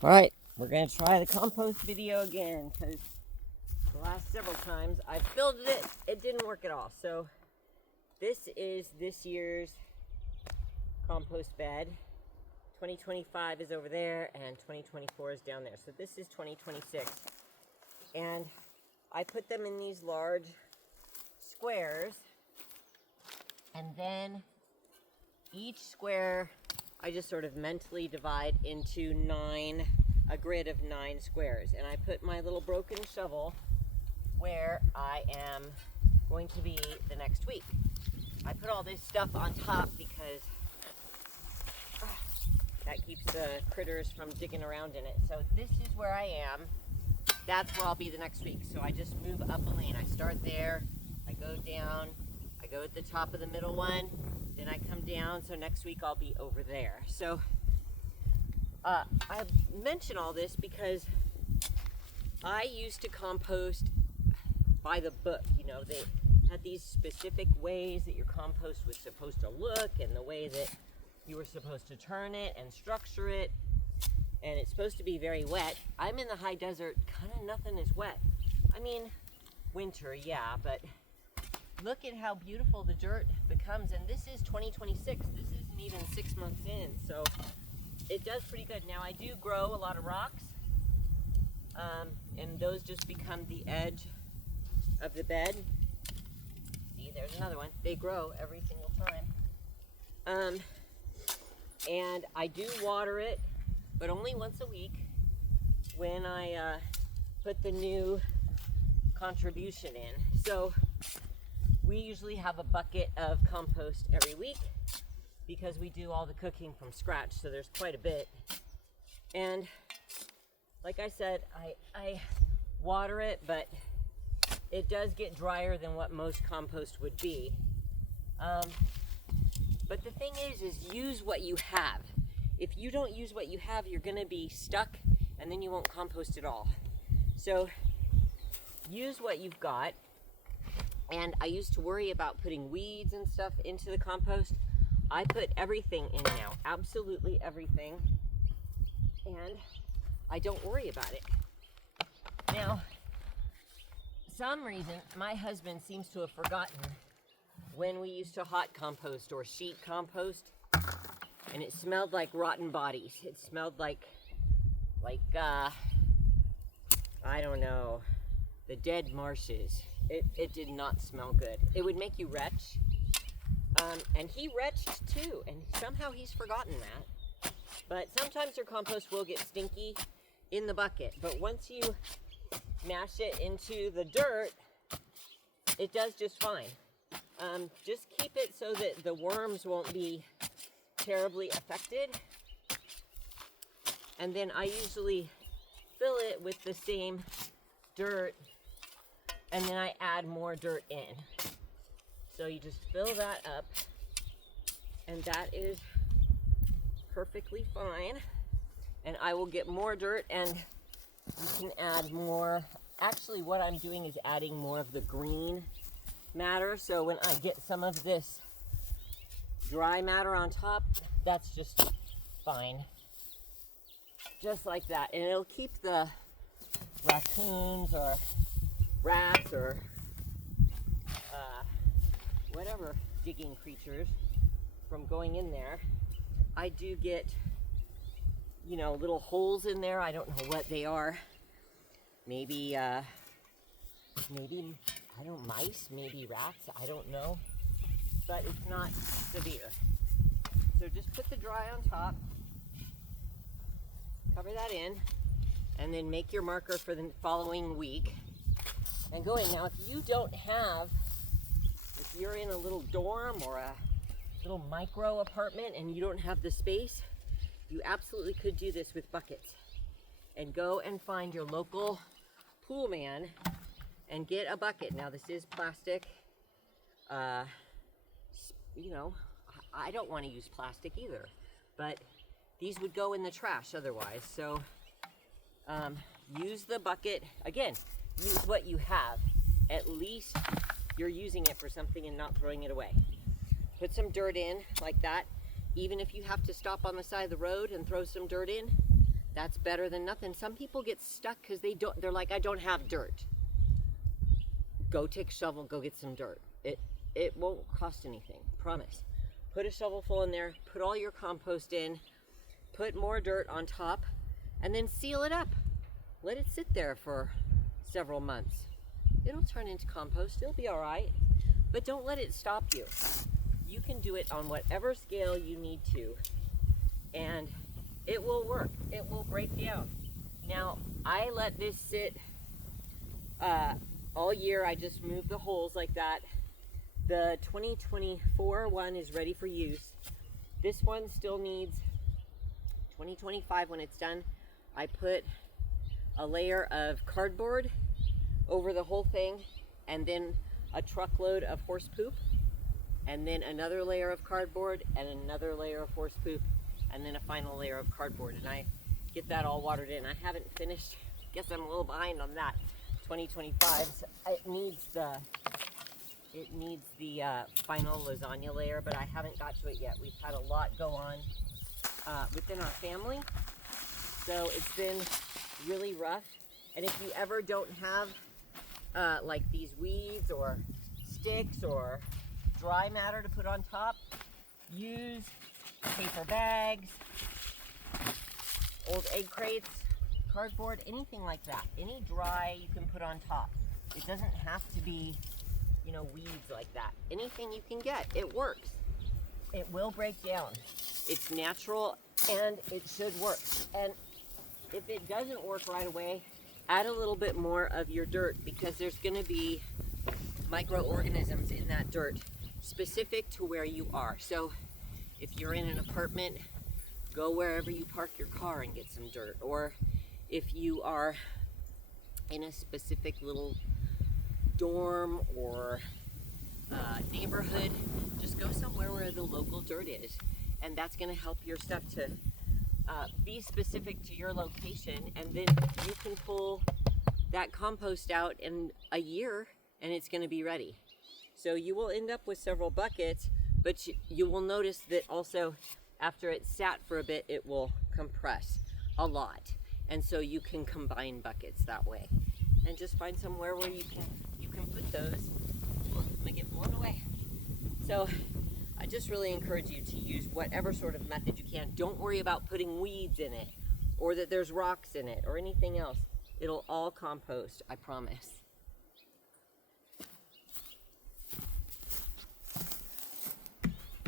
Alright, we're going to try the compost video again because the last several times I've filled it, it didn't work at all. So this is this year's compost bed. 2025 is over there and 2024 is down there. So this is 2026. And I put them in these large squares, and then each square I just sort of mentally divide into a grid of 9 squares. And I put my little broken shovel where I am going to be the next week. I put all this stuff on top because that keeps the critters from digging around in it. So this is where I am. That's where I'll be the next week. So I just move up a lane. I start there, I go down, I go at the top of the middle one, then I come down, so next week I'll be over there. So I mention all this because I used to compost by the book. You know, they had these specific ways that your compost was supposed to look and the way that you were supposed to turn it and structure it. And it's supposed to be very wet. I'm in the high desert, kind of nothing is wet. I mean, winter, yeah, but look at how beautiful the dirt becomes. And this is 2026. This isn't even 6 months in, so it does pretty good. Now, I do grow a lot of rocks, and those just become the edge of the bed. See, there's another one. They grow every single time. And I do water it, but only once a week when I put the new contribution in. So we usually have a bucket of compost every week because we do all the cooking from scratch, so there's quite a bit. And like I said, I water it, but it does get drier than what most compost would be. But the thing is use what you have. If you don't use what you have, you're gonna be stuck and then you won't compost at all. So use what you've got. And I used to worry about putting weeds and stuff into the compost. I put everything in now, absolutely everything. And I don't worry about it. Now, some reason, my husband seems to have forgotten when we used to hot compost or sheet compost, and it smelled like rotten bodies. It smelled like I don't know, the dead marshes. It did not smell good. It would make you retch. And he retched too, and somehow he's forgotten that. But sometimes your compost will get stinky in the bucket, but once you mash it into the dirt, it does just fine. Just keep it so that the worms won't be terribly affected. And then I usually fill it with the same dirt, and then I add more dirt in. So you just fill that up, and that is perfectly fine. And I will get more dirt, and you can add more. Actually, what I'm doing is adding more of the green matter. So when I get some of this dry matter on top, that's just fine. Just like that. And it'll keep the raccoons or rats or whatever digging creatures from going in there. I do get, you know, little holes in there. I don't know what they are. Maybe I don't, mice, maybe rats, I don't know. But it's not severe. So just put the dry on top, cover that in, and then make your marker for the following week and go in. Now, if you don't have, if you're in a little dorm or a little micro apartment and you don't have the space, you absolutely could do this with buckets. And go and find your local pool man and get a bucket. Now, this is plastic. You know, I don't want to use plastic either, but these would go in the trash otherwise. So use the bucket. Again, use what you have. At least you're using it for something and not throwing it away. Put some dirt in like that. Even if you have to stop on the side of the road and throw some dirt in, That's better than nothing. Some people get stuck because they're like, I don't have dirt. Go take a shovel, go get some dirt. It won't cost anything, promise. Put a shovel full in there, put all your compost in, put more dirt on top, and then seal it up. Let it sit there for several months. It'll turn into compost, it'll be all right, but don't let it stop you. You can do it on whatever scale you need to, and it will work. It will break down. Now, I let this sit all year. I just moved the holes like that. The 2024 one is ready for use. This one still needs 2025 when it's done. I put a layer of cardboard over the whole thing, and then a truckload of horse poop, and then another layer of cardboard, and another layer of horse poop, and then a final layer of cardboard. And I get that all watered in. I haven't finished. Guess I'm a little behind on that. 2025. So it needs the final lasagna layer, but I haven't got to it yet. We've had a lot go on within our family, so it's been really rough. And if you ever don't have like these weeds or sticks or dry matter to put on top, use paper bags, old egg crates, cardboard, anything like that. Any dry you can put on top. It doesn't have to be, you know, weeds like that. Anything you can get, it works. It will break down. It's natural and it should work. And if it doesn't work right away, add a little bit more of your dirt, because there's going to be microorganisms in that dirt specific to where you are. So if you're in an apartment, go wherever you park your car and get some dirt. Or if you are in a specific little dorm or neighborhood, just go somewhere where the local dirt is, and that's going to help your stuff to be specific to your location, and then you can pull that compost out in a year and it's going to be ready. So you will end up with several buckets, but you will notice that also after it's sat for a bit, it will compress a lot, and so you can combine buckets that way. And just find somewhere where you can put those. I'm gonna get blown away. So I just really encourage you to use whatever sort of method you can. Don't worry about putting weeds in it, or that there's rocks in it, or anything else. It'll all compost, I promise.